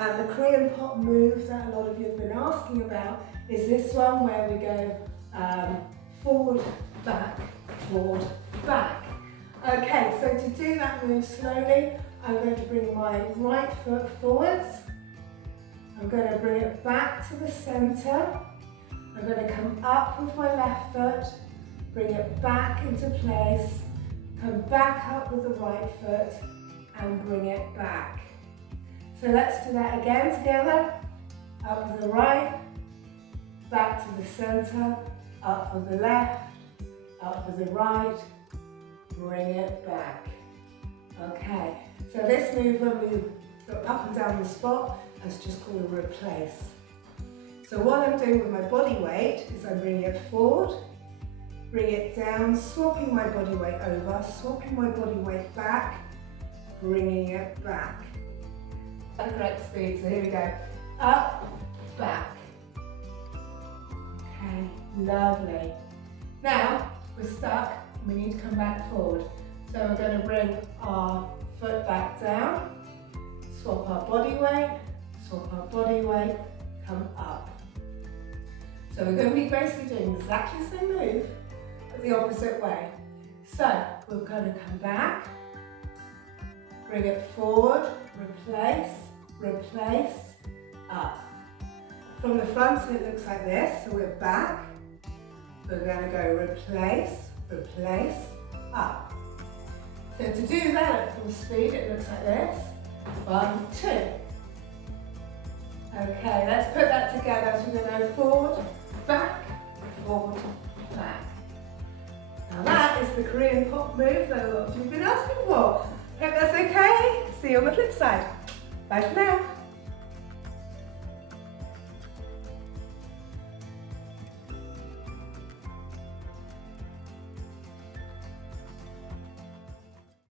And the Korean pop move that a lot of you have been asking about is this one where we go forward, back, forward, back. Okay, so to do that move slowly, I'm going to bring my right foot forwards. I'm going to bring it back to the center. I'm going to come up with my left foot, bring it back into place, come back up with the right foot and bring it back. So let's do that again together. Up with the right, back to the center, up with the left, up with the right, bring it back. Okay, so this move when we go up and down the spot, that's just called a replace. So what I'm doing with my body weight is I'm bringing it forward, bring it down, swapping my body weight over, swapping my body weight back, bringing it back. At the correct speed, so here we go. Up, back. Okay, lovely. Now, we're stuck, we need to come back forward. So we're going to bring our foot back down, swap our body weight, come up. So we're going to be basically doing exactly the same move, but the opposite way. So we're going to come back, bring it forward, replace, replace, up. From the front it looks like this, so we're back. We're going to go replace, replace, up. So to do that at full speed it looks like this. 1, 2. Okay, let's put that together. So we're going to go forward, back, Now that is the Korean pop move that a lot of you have been asking for. Hope that's okay. See you on the flip side. Bye for now.